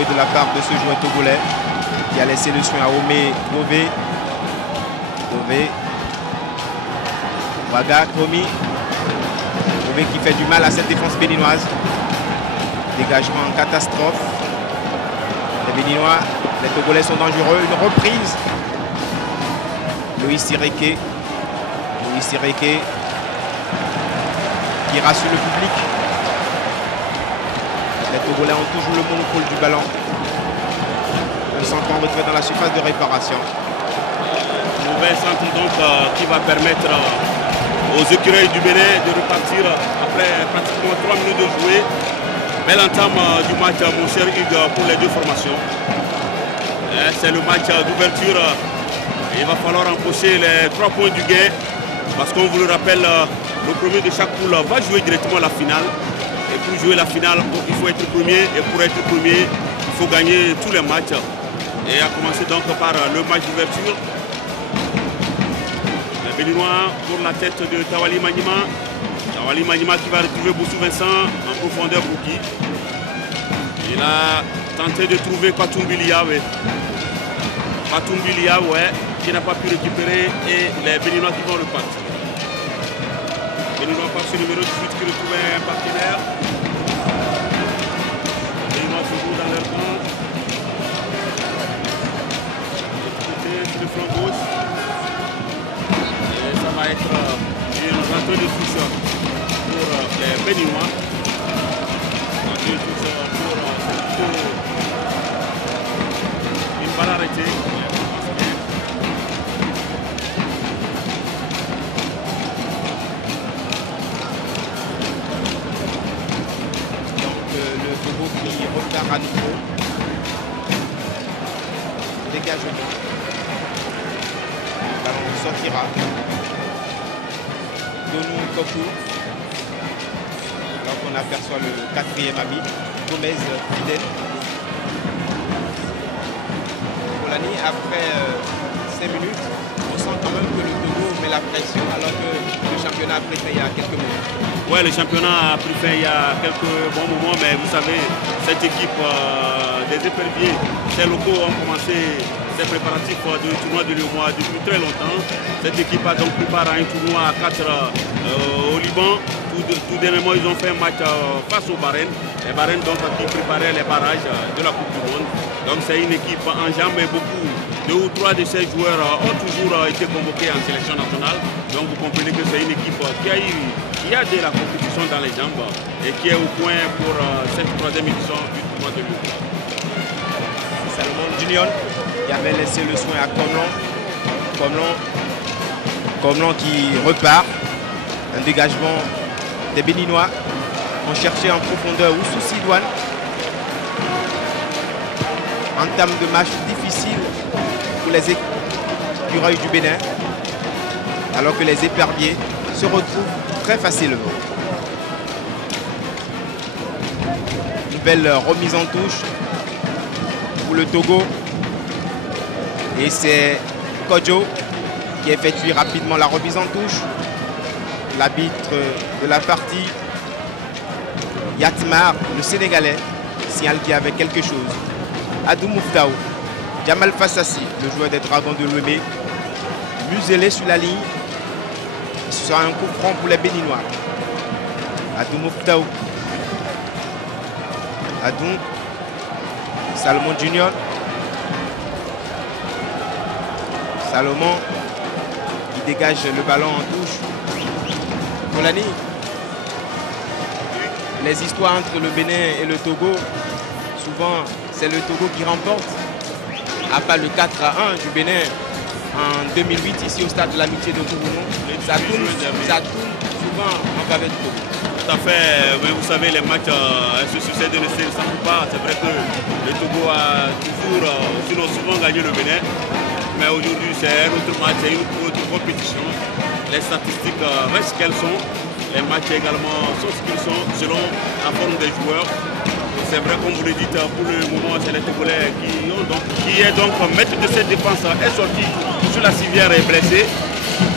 joué de la part de ce joueur togolais qui a laissé le soin à Omé Gové. Waga Komi. Gové qui fait du mal à cette défense béninoise. Dégagement en catastrophe. Les Béninois, les Togolais sont dangereux. Une reprise. Loïs Sireke qui rassure le public. Les Togolais ont toujours le monopole du ballon. Un centre en retrait dans la surface de réparation. Mauvais centre donc qui va permettre aux écureuils du Bénin de repartir après pratiquement 3 minutes de jouer. Belle entame du match, mon cher Hugues, pour les deux formations. C'est le match d'ouverture. Il va falloir empocher les 3 points du gain. Parce qu'on vous le rappelle, le premier de chaque poule va jouer directement la finale. Et pour jouer la finale, il faut être premier. Et pour être premier, il faut gagner tous les matchs. Et à commencer donc par le match d'ouverture. Les Béninois pour la tête de Tawali Manima. Tawali Manima qui va retrouver Boussou Vincent en profondeur pour qui. Il a tenté de trouver Patumbilia, ouais. Patumbilia, ouais, qui n'a pas pu récupérer. Et les Béninois qui vont repartir. Béninois par ce numéro 18 qui retrouve un partenaire. Les Béninois toujours dans leur camp. Sur le flanc gauche. Et ça va être une rentrée de touche pour les Béninois. Rentrée de touche pour une balle arrêtée. Donc le Togo qui repart à nouveau. Dégagement. Le ballon sortira. Donou Kokou. Alors qu'on aperçoit le 4e ami, Gomez Fidel. Polani, après 5 minutes, on sent quand même que le Togo met la pression alors que le championnat a pris fin il y a quelques mois. Ouais, le championnat a pris fin il y a quelques bons moments, mais vous savez, cette équipe des éperviers, ces locaux ont commencé ces préparatifs du tournoi de Lyon depuis très longtemps. Cette équipe a donc préparé un tournoi à 4 au Liban. Tout dernièrement, ils ont fait un match face au Bahreïn. Les Bahreïn donc qui préparaient les barrages de la Coupe du Monde. Donc c'est une équipe en jambes et beaucoup. 2 ou 3 de ces joueurs ont toujours été convoqués en sélection nationale. Donc vous comprenez que c'est une équipe qui a de la compétition dans les jambes et qui est au point pour cette 3e édition du tournoi de Lyon. Salomon Junior qui avait laissé le soin à Comlon qui repart. Un dégagement des Béninois. On cherchait en profondeur Oussou Sidouane. Entame de match difficile pour les écureuils du Bénin. Alors que les éperviers se retrouvent très facilement. Nouvelle remise en touche pour le Togo. Et c'est Kodjo qui effectue rapidement la remise en touche. L'arbitre de la partie, Yatmar, le Sénégalais, signale qu'il y avait quelque chose. Adou Mouftaou, Jamal Fassassi, le joueur des Dragons de Lomé, muselé sur la ligne. Ce sera un coup franc pour les Béninois. Adou Mouftaou. Adou. Salomon Junior. Salomon qui dégage le ballon en touche. Polani. Les histoires entre le Bénin et le Togo, souvent c'est le Togo qui remporte. À part le 4-1 du Bénin en 2008 ici au stade de l'Amitié de Kourounou. Ça tourne souvent en faveur du Togo. Tout à fait, mais vous savez, les matchs se succèdent ne se ressemblent pas. C'est vrai que le Togo a toujours, sinon souvent gagné le Bénin. Mais aujourd'hui, c'est un autre match, c'est une autre compétition. Les statistiques restent qu'elles sont. Les matchs également sont ce qu'ils sont selon la forme des joueurs. C'est vrai, comme vous le dites, pour le moment, c'est les Togolais qui est donc maître de cette défense est sorti sur la civière et blessé.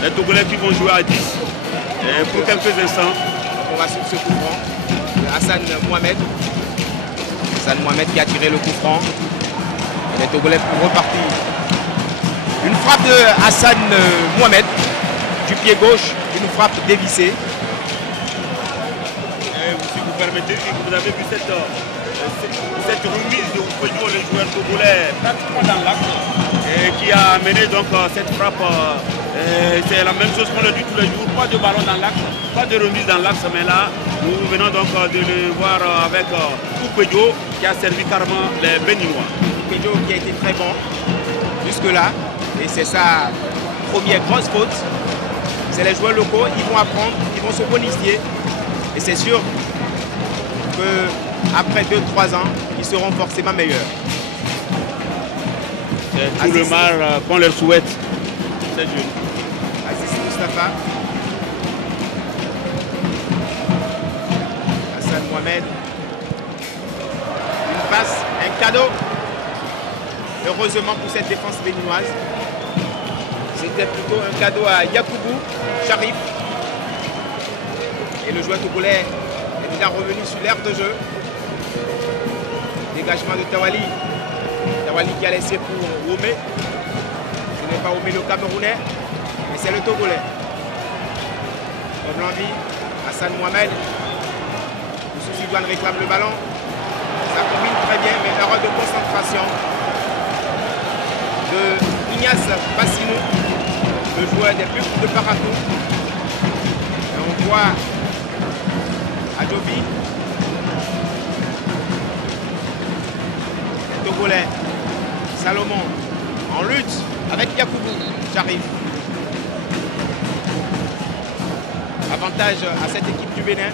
Les Togolais qui vont jouer à 10. Et pour quelques instants. On va suivre ce coup franc de Hassan Mohamed. Hassan Mohamed qui a tiré le coup franc. Et les Togolais pour repartir. Une frappe de Hassan Mohamed du pied gauche, une frappe dévissée. Si vous permettez, vous avez vu cette remise de Oupédio, le joueur togolais, pratiquement dans l'axe, qui a amené donc cette frappe. C'est la même chose qu'on le dit tous les jours, pas de ballon dans l'axe, pas de remise dans l'axe, mais là, nous venons donc de le voir avec Oupédio qui a servi carrément les Béninois. Oupédio qui a été très bon jusque-là, et c'est sa première grosse faute. C'est les joueurs locaux, ils vont apprendre, ils vont se bonifier, et c'est sûr qu'après 2-3 ans, ils seront forcément meilleurs. C'est tout le mal qu'on leur souhaite. C'est dur. Aziz Moustapha. Hassan Mohamed. Une passe, un cadeau. Heureusement pour cette défense béninoise. C'était plutôt un cadeau à Yakoubou Sharif. Et le joueur togolais est déjà revenu sur l'aire de jeu. Dégagement de Tawali. Tawali qui a laissé pour Womé. Ce n'est pas Womé le Camerounais, mais c'est le Togolais. Comme l'envie, Hassan Mohamed. Sidoine réclame le ballon. Ça combine très bien, mais erreur de concentration de Ignace Bassinou, le joueur des plus de Paratou. Et on voit Adjobi, les Togolais, Salomon en lutte avec Yakoubou Sharif. Avantage à cette équipe du Bénin.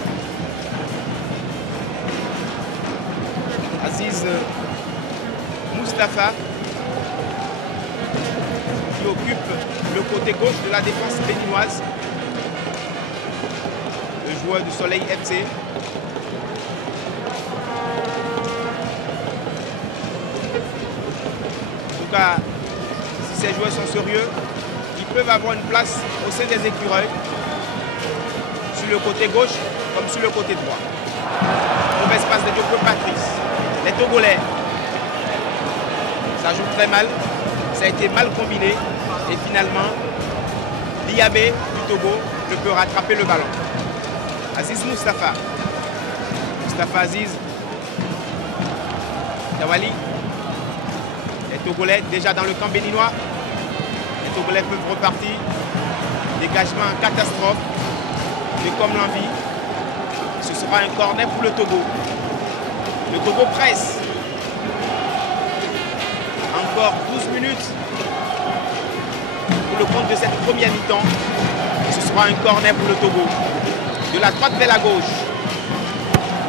Aziz Moustapha qui occupe le côté gauche de la défense béninoise. Le joueur du Soleil FC. En tout cas, si ces joueurs sont sérieux, ils peuvent avoir une place au sein des écureuils, sur le côté gauche comme sur le côté droit. Mauvaise passe de Djoko Patrice. Les Togolais, ça joue très mal, ça a été mal combiné et finalement Diabé du Togo ne peut rattraper le ballon. Aziz Moustapha, Aziz, Tawali, les Togolais déjà dans le camp béninois, les Togolais peuvent repartir, dégagement catastrophe de comme l'envie, ce sera un corner pour le Togo. Le Togo presse. Encore 12 minutes pour le compte de cette première mi-temps. Ce sera un corner pour le Togo. De la droite vers la gauche.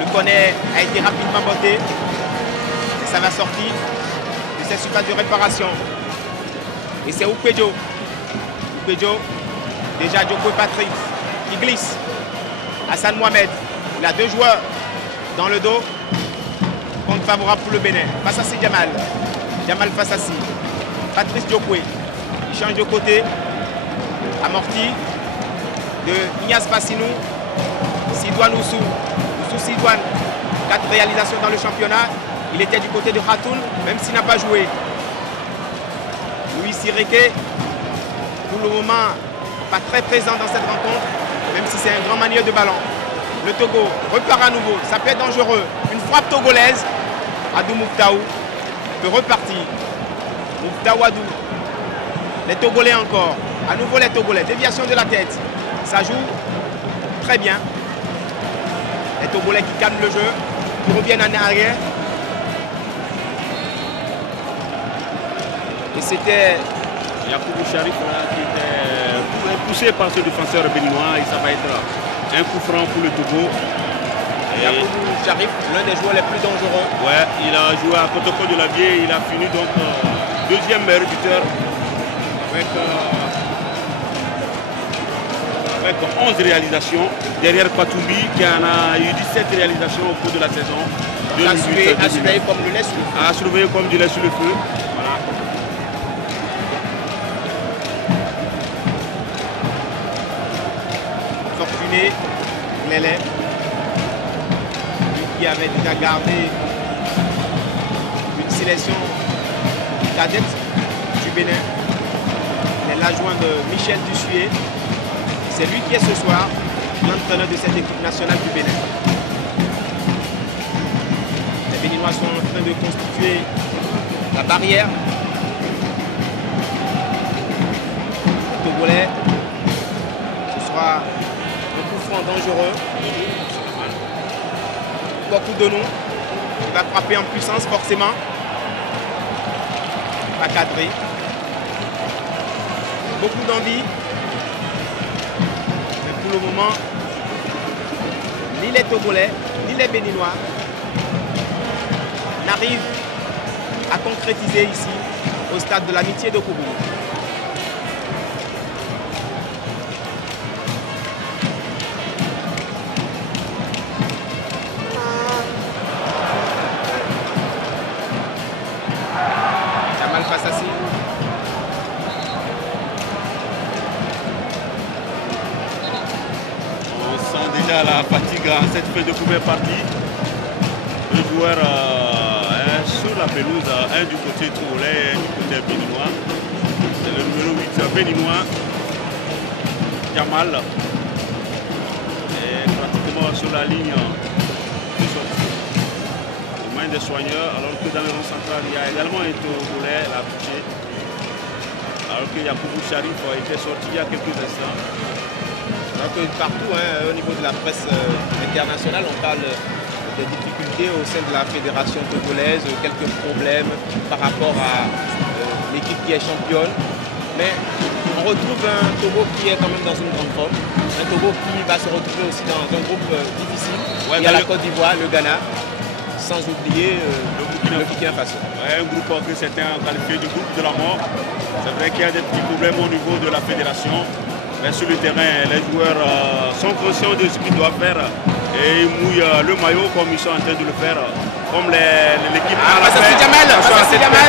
Le corner a été rapidement botté. Et ça va sortir de cette surface de réparation. Et c'est Oupédio. Oupédio, déjà Djoko Patrick qui glisse. Hassan Mohamed. Il a deux joueurs dans le dos. Compte favorable pour le Bénin. Fassassi Jamal. Jamal Fassassi. Patrice Diokwe. Il change de côté. Amorti de Ignace Bassinou. Sidoine Oussou. Oussou Sidoine. 4 réalisations dans le championnat. Il était du côté de Khatoun, même s'il n'a pas joué. Louis Sireke. Pour le moment, pas très présent dans cette rencontre, même si c'est un grand manieur de ballon. Le Togo repart à nouveau. Ça peut être dangereux. Une frappe togolaise. Adou Mouftaou peut repartir. Mouftaou Adou. Les Togolais encore. À nouveau les Togolais. Déviation de la tête. Ça joue très bien. Les Togolais qui calment le jeu. Qui reviennent en arrière. Et c'était Yakoubou Sharif qui était poussé par ce défenseur béninois. Et ça va être un coup franc pour le Togo. Yakoubou Sharif, l'un des joueurs les plus dangereux. Ouais, il a joué à Kotoko de la Vie, il a fini donc deuxième meilleur buteur avec 11 réalisations. Derrière Patoumbi qui en a eu 17 réalisations au cours de la saison. À surveiller comme du lait sur le feu. À surveiller comme du lait sur le feu. Voilà. Fortuné, Lélé. Qui avait déjà gardé sélection cadette du Bénin. C'est l'adjoint de Michel Dussuet. C'est lui qui est ce soir l'entraîneur de cette équipe nationale du Bénin. Les Béninois sont en train de constituer la barrière. Le Togolais, ce sera un coup franc dangereux. Beaucoup de nous. Il va frapper en puissance forcément. Pas cadré. Beaucoup d'envie. Mais pour le moment, ni les Togolais, ni les Béninois n'arrivent à concrétiser ici au stade de l'Amitié de Kourou. Jamal Fassassi. On sent déjà la fatigue en cette fin de première partie. Le joueur est sur la pelouse, un du côté togolais et un du côté béninois. C'est le numéro 8 béninois, Jamal. Et pratiquement sur la ligne de sortie. Les mains des soigneurs, alors que dans le rond central, il y a également un Togolais, la Boucher. Alors que Yacoubou Sharif était sorti il y a quelques instants. Alors que partout, au niveau de la presse internationale, on parle des difficultés au sein de la fédération togolaise, quelques problèmes par rapport à l'équipe qui est championne. Mais on retrouve un Togo qui est quand même dans une grande forme. Un Togo qui va se retrouver aussi dans un groupe difficile. Ouais, il y a la Côte d'Ivoire, le Ghana, sans oublier le Burkina Faso. Ouais, un groupe que certains ont qualifié de groupe de la mort. C'est vrai qu'il y a des petits problèmes au niveau de la fédération. Mais sur le terrain, les joueurs sont conscients de ce qu'ils doivent faire et ils mouillent le maillot comme ils sont en train de le faire. Comme l'équipe Fassassi Jamal, Fassassi Jamal.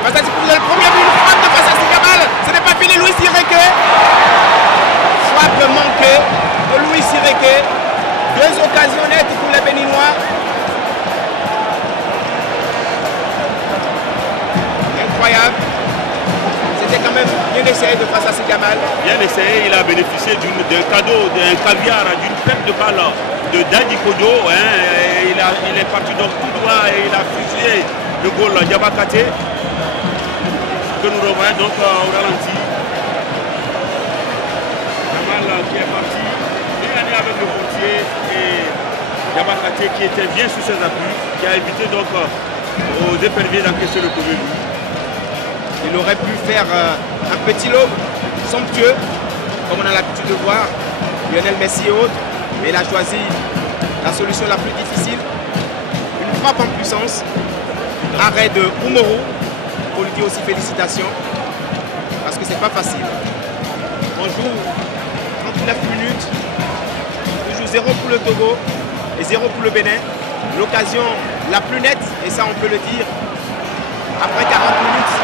Fassassi pour le premier but, une frappe de Fassassi Jamal. Ce n'est pas fini, Louis Sireke. Frappe manquée de Louis Sireke. Deux occasions nettes pour les Béninois. Incroyable. C'était quand même bien essayé de Fassassi Jamal. Bien essayé, il a bénéficié d'un cadeau, d'un caviar, d'une perte de balle de Dadi Kodo. Il est parti donc tout droit et il a fusillé le goal Diabakate que nous revoyons donc au ralenti. Jamal qui est parti bien gagné avec le portier et Diabakate qui était bien sur ses appuis, qui a évité donc aux éperviers d'encaisser le premier but. Il aurait pu faire un petit lob somptueux, comme on a l'habitude de voir, Lionel Messi et autres, mais il a choisi la solution la plus difficile, une frappe en puissance, arrêt de Oumourou, pour lui dire aussi félicitations, parce que c'est pas facile. On joue 39 minutes, on joue 0 pour le Togo et 0 pour le Bénin. L'occasion la plus nette, et ça on peut le dire, après 40 minutes,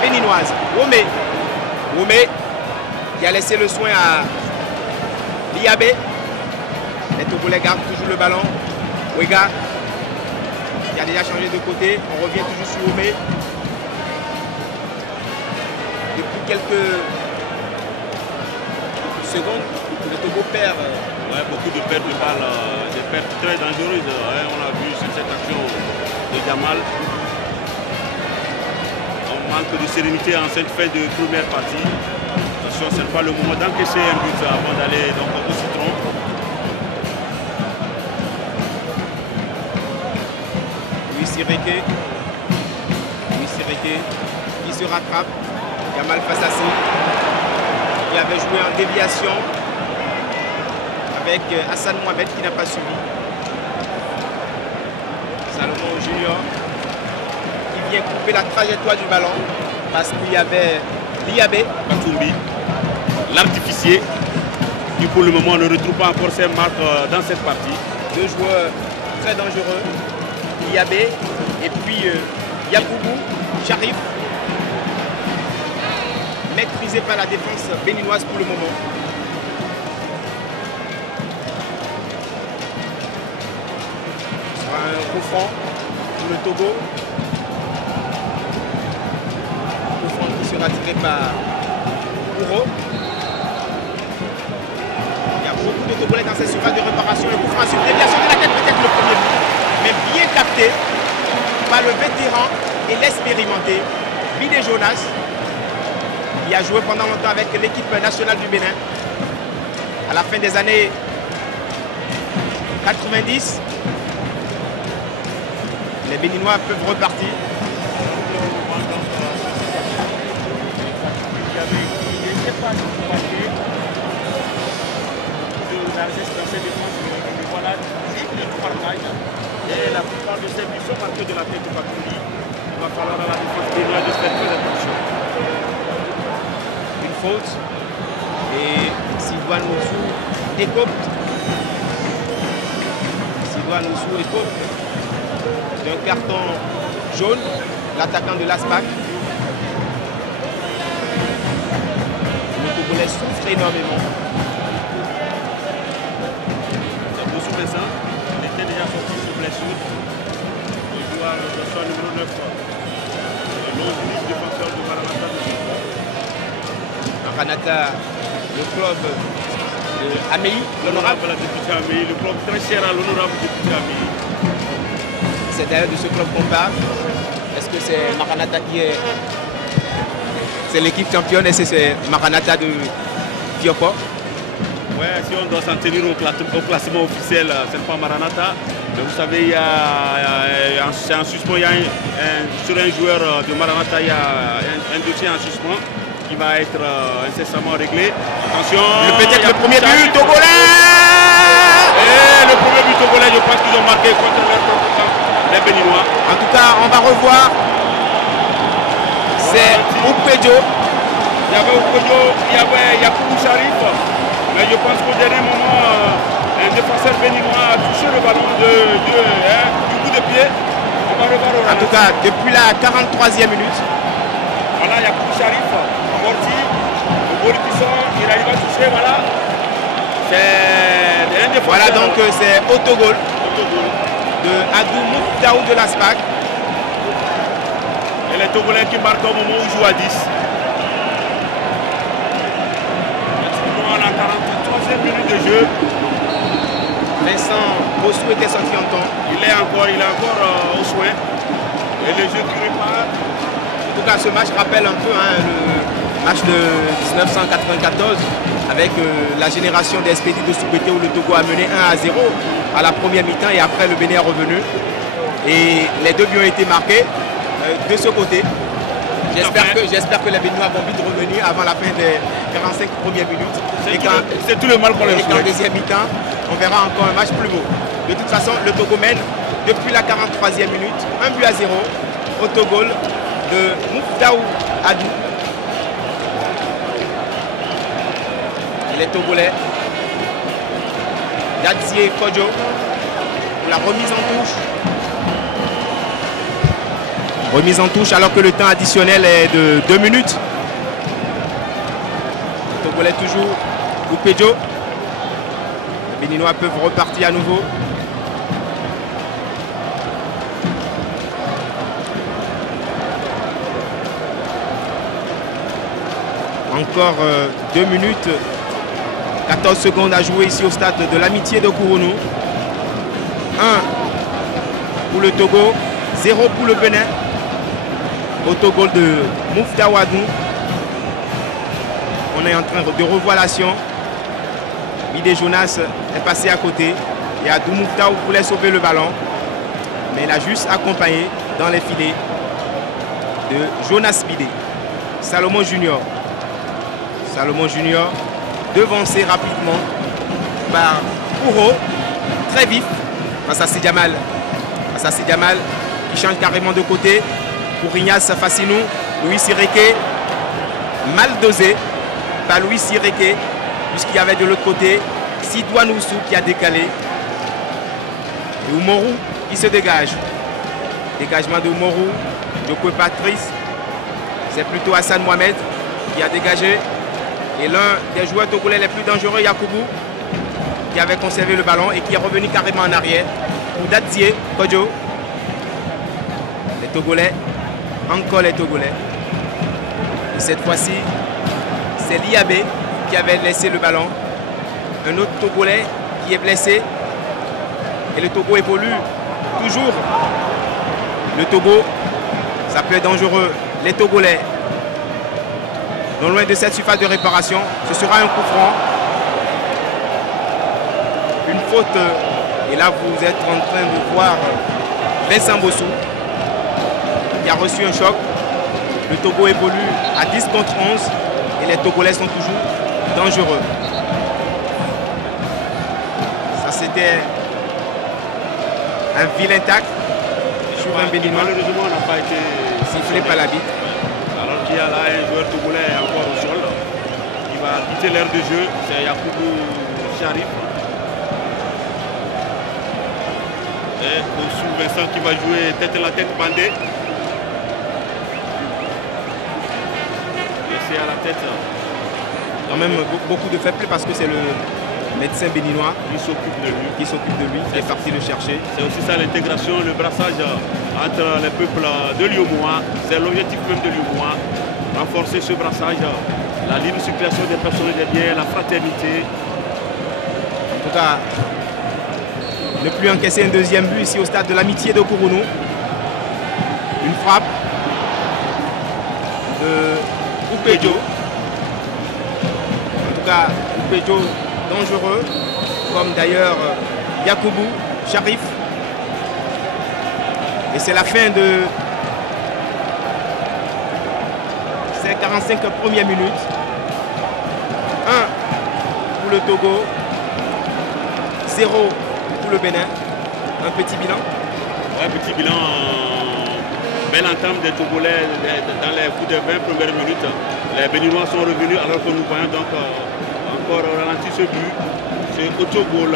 béninoise. Womé qui a laissé le soin à Liabé. Les Togolais gardent toujours le ballon. Wega qui a déjà changé de côté. On revient toujours sur Womé. Depuis quelques secondes, le Togo perd. Beaucoup de pertes de balles, des pertes très dangereuses. On a vu sur cette action de Jamal. Manque de sérénité en cette fin de première partie. Attention, ce n'est pas le moment d'encaisser un but avant d'aller au citron. Louis Sireke qui se rattrape. Jamal Fassassi qui avait joué en déviation avec Hassan Mohamed qui n'a pas suivi. Salomon Junior vient couper la trajectoire du ballon parce qu'il y avait Liabé. Batumbi, l'artificier, qui pour le moment ne retrouve pas encore ses marques dans cette partie. Deux joueurs très dangereux, Liabé et puis Yacoubou Sharif, maîtrisé par la défense béninoise pour le moment. Ce sera un coup franc pour le Togo. sera tiré par Ouro. Il y a beaucoup de Togolais dans cette surface de réparation. Le coup franc sur déviation de la tête, peut-être le premier but. Mais bien capté par le vétéran et l'expérimenté Bidé Jonas. Il a joué pendant longtemps avec l'équipe nationale du Bénin. À la fin des années 90, les Béninois peuvent repartir. Il n'était pas de largesse dans ses défenses, mais voilà, le partage. Et la plupart de ces buts sont marqués de la tête de Bakouli. Il va falloir à la défense béninoise de faire très attention. Une faute. Et Sidouane Oussou écope. Sidouane Oussou écope d'un carton jaune, l'attaquant de l'ASPAC. Le Togolais souffre énormément. Oussou Bessin, il était déjà sorti sous blessure. Le joueur numéro 9. Le défenseur de Maranatha. Maranatha, le club de Améi, l'honorable député Améi, le club très cher à l'honorable député Améi. C'est d'ailleurs de ce club qu'on parle. Est-ce que c'est Maranatha qui est... C'est l'équipe championne et c'est Maranatha de Fioko? Ouais, si on doit s'en tenir au classement officiel, c'est pas Maranatha. Mais vous savez, c'est un suspens. Sur un joueur de Maranatha, il y a un dossier en suspens qui va être incessamment réglé. Attention, peut-être le premier but togolais. Et le premier but togolais, je pense qu'ils ont marqué contre les Béninois. En tout cas, on va revoir. C'est Oupedjo. Il y avait Oupedjo, il y avait Yakoubou Sharif. Mais je pense qu'au dernier moment, un défenseur béninois a touché le ballon du coup de pied. On va revoir au en tout cas, depuis la 43e minute. Voilà, Yakoubou Sharif, amorti, le Bolipisson, il arrive à toucher, voilà. C'est un défenseur. Voilà, donc c'est autogol de Adou Mouftaou de l'ASPAC. Et les Togolais qui marquent au moment où ils jouent à 10. À la 43e minute de jeu. Vincent Bossou était sorti en temps. Il est encore au soin. Et le jeu qui repart. En tout cas, ce match rappelle un peu le match de 1994 avec la génération des Expédients de Soubété où le Togo a mené 1-0 à la première mi-temps et après le Bénin est revenu. Et les deux buts ont été marqués de ce côté. J'espère que les Béninois vont vite revenir avant la fin des 45 premières minutes. C'est tout le mal qu'on les souhaite. Et qu'en deuxième mi-temps, on verra encore un match plus beau. De toute façon, le Togo mène depuis la 43e minute, 1-0 au Togo de Mouftaou Adou. Les Togolais, Dadzié Kodjo, pour la remise en touche. Remise en touche alors que le temps additionnel est de 2 minutes. Les Togolais toujours Oupedjo. Les Béninois peuvent repartir à nouveau. Encore 2 minutes, 14 secondes à jouer ici au stade de l'Amitié de Kourounou. 1 pour le Togo, 0 pour le Bénin. Autogol de Mouftaou Adou. On est en train de revoir l'action. Bidé Jonas est passé à côté. Et Adou Mouftaou voulait sauver le ballon. Mais il a juste accompagné dans les filets de Jonas Bidé. Salomon Junior. Salomon Junior devancé rapidement par Ouro. Très vif. Face à Sidjamal. Face à Sidjamal qui change carrément de côté. Pour Ignace Fassinou, Louis Sireke, mal dosé par Louis Sireke, puisqu'il y avait de l'autre côté Sidouane Oussou qui a décalé. Et Oumarou qui se dégage. Dégagement de Oumarou, de Koué Patrice. C'est plutôt Hassan Mohamed qui a dégagé. Et l'un des joueurs togolais les plus dangereux, Yakoubou, qui avait conservé le ballon et qui est revenu carrément en arrière. Pour Dadzié Kodjo. Les Togolais. Encore les Togolais. Et cette fois-ci, c'est Liabé qui avait laissé le ballon. Un autre Togolais qui est blessé. Et le Togo évolue toujours. Le Togo, ça peut être dangereux. Les Togolais, non loin de cette surface de réparation, ce sera un coup franc. Une faute. Et là, vous êtes en train de voir Vincent Bossou qui a reçu un choc. Le Togo évolue à 10 contre 11 et les Togolais sont toujours dangereux. Ça, c'était un vilain tacle sur un Béninois. Malheureusement, on n'a pas été sifflé par l'arbitre. Alors qu'il y a là un joueur togolais encore au sol qui va quitter l'aire de jeu. C'est Yakoubou Sharif. Et Bossou Vincent qui va jouer tête à la tête bandée. Et c'est à la tête. Quand même beaucoup de fair play parce que c'est le médecin béninois qui s'occupe de lui, qui est parti le chercher. C'est aussi ça l'intégration, le brassage entre les peuples de l'Iomoa. C'est l'objectif même de l'Iomoa. Renforcer ce brassage, la libre circulation des personnes et des biens, la fraternité. En tout cas, ne plus encaisser un deuxième but ici au stade de l'Amitié de Kourounou. Une frappe de Oupédio. En tout cas, Oupédio dangereux, comme d'ailleurs Yakoubou Sharif. Et c'est la fin de ces 45 premières minutes. 1 pour le Togo, 0 pour le Bénin. Un petit bilan. Un petit bilan. Belle entame des Togolais dans les coups de 20 premières minutes. Les Béninois sont revenus alors que nous voyons donc encore ralenti ce but. C'est Otogol.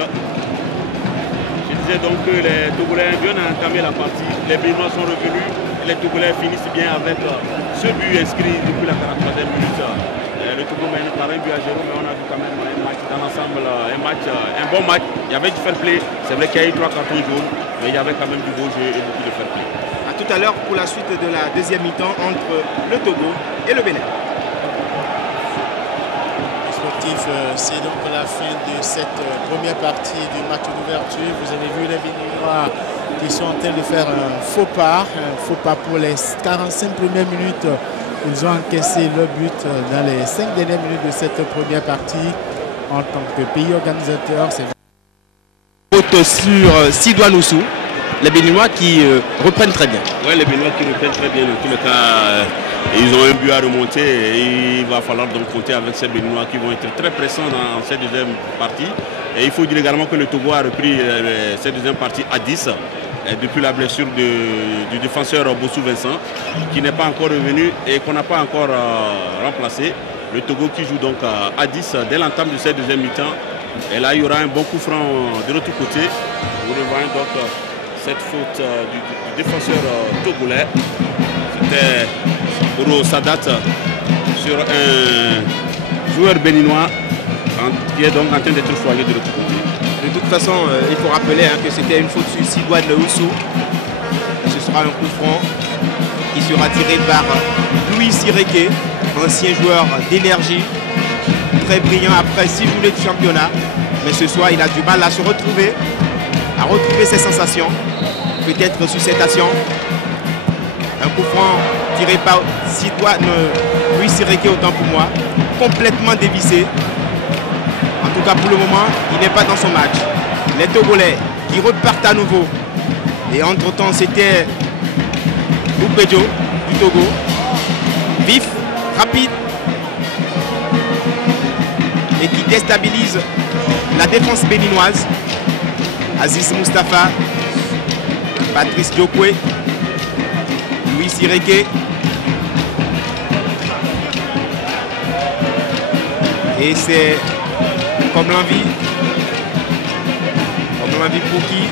Je disais donc que les Togolais ont bien entamé la partie. Les Béninois sont revenus et les Togolais finissent bien avec ce but inscrit depuis la 43e minute. Le Togo mène par un but à 0, mais on a vu quand même un match dans l'ensemble, un bon match. Il y avait du fair play. C'est vrai qu'il y a eu 3 cartons jaunes, mais il y avait quand même du beau jeu et beaucoup de fair play. A tout à l'heure pour la suite de la deuxième mi-temps entre le Togo et le Bénin. C'est donc la fin de cette première partie du match d'ouverture. Vous avez vu les Béninois qui sont en train de faire un faux pas pour les 45 premières minutes. Ils ont encaissé le but dans les 5 dernières minutes de cette première partie. En tant que pays organisateur, c'est faute sur Sidouanoussou. Les Béninois qui reprennent très bien. Oui, les Béninois qui reprennent très bien. En tous les cas, ils ont un but à remonter et il va falloir donc compter avec ces Béninois qui vont être très pressants dans cette deuxième partie. Et il faut dire également que le Togo a repris cette deuxième partie à 10 depuis la blessure du défenseur Bossou Vincent qui n'est pas encore revenu et qu'on n'a pas encore remplacé. Le Togo qui joue donc à 10 dès l'entame de cette deuxième mi-temps. Et là, il y aura un bon coup franc de l'autre côté. Vous revoyez donc cette faute du défenseur togolais. C'était Ouro Sadat sur un joueur béninois qui est donc en train d'être soigné de l'autre côté. De toute façon, il faut rappeler que c'était une faute sur Sidouane Oussou. Ce sera un coup franc qui sera tiré par Louis Sireke, ancien joueur d'énergie, très brillant après 6 journées de championnat. Mais ce soir, il a du mal à se retrouver, à retrouver ses sensations. Peut-être sur cette action. Un coup franc tiré par Sidouane Louis Sireke, autant pour moi, complètement dévissé. En tout cas, pour le moment, il n'est pas dans son match. Les Togolais qui repartent à nouveau. Et entre-temps, c'était Oupédio du Togo. Vif, rapide. Et qui déstabilise la défense béninoise. Aziz Moustapha, Patrice Diokwe, Louis Sireke. Et c'est comme l'envie pour qui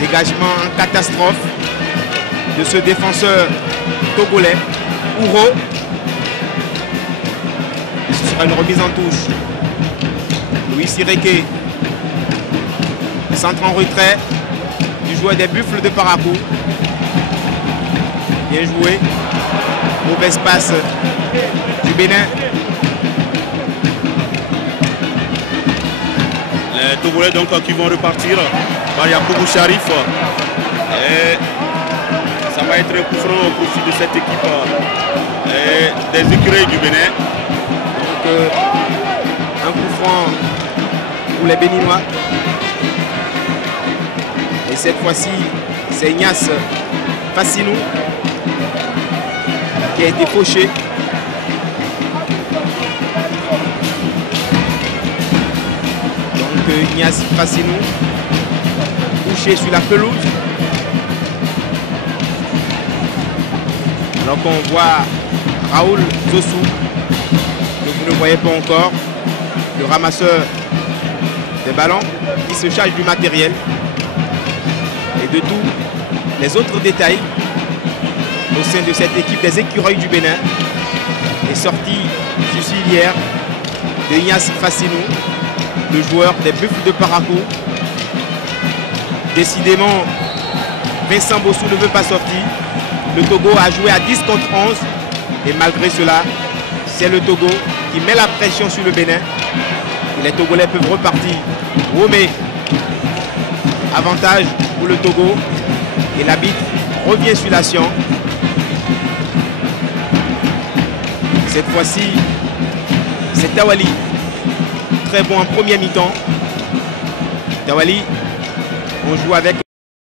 dégagement en catastrophe de ce défenseur togolais, Ouro. Ce sera une remise en touche. Louis Sireke, centre en retrait du joueur des Buffles de Parakou. Bien joué. Mauvaise passe du Bénin. Les Togolais donc qui vont repartir par Yacoubou Sharif. Et ça va être un coup franc au profit de cette équipe des écureuils du Bénin. Donc un coup franc pour les Béninois. Et cette fois-ci, c'est Ignace Fassinou qui a été fauché. Donc Ignace Fassinou couché sur la pelouse. Alors qu'on voit Raoul Zossou, que vous ne voyez pas encore, le ramasseur des ballons, qui se charge du matériel et de tous les autres détails au sein de cette équipe des écureuils du Bénin. Est sorti fusilière de Ignace Fassinou, le joueur des Buffles de Parakou. Décidément, Vincent Bossou ne veut pas sortir. Le Togo a joué à 10 contre 11 et malgré cela, c'est le Togo qui met la pression sur le Bénin. Et les Togolais peuvent repartir. Womé, avantage pour le Togo et l'arbitre revient sur l'action. Cette fois-ci, c'est Tawali. Très bon en première mi-temps. Tawali, on joue avec